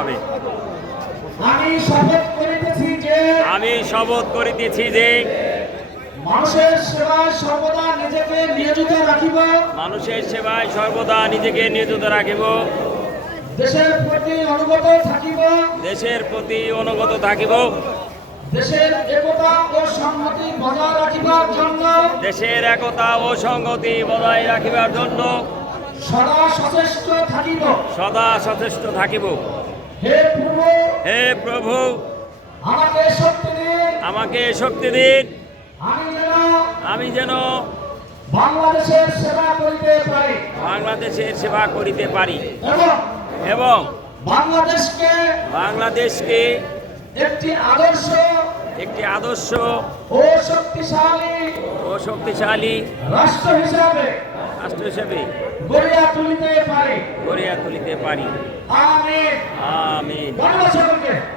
হবে। আমি শপথ করিতেছি যে মানুষের সেবায় সর্বদা নিজেকে নিয়োজিত রাখিব। দেশের প্রতি অনুগত থাকিব। দেশের একতা ও সংহতি বজায় রাখিবার জন্য সদা সচেষ্ট থাকিব। হে প্রভু, আমাকে শক্তি দিন, আমি যেন বাংলাদেশের সেবা করিতে পারি এবং বাংলাদেশকে একটি আদর্শ ও শক্তিশালী রাষ্ট্র হিসাবে গড়িয়া তুলিতে পারি। আমিন।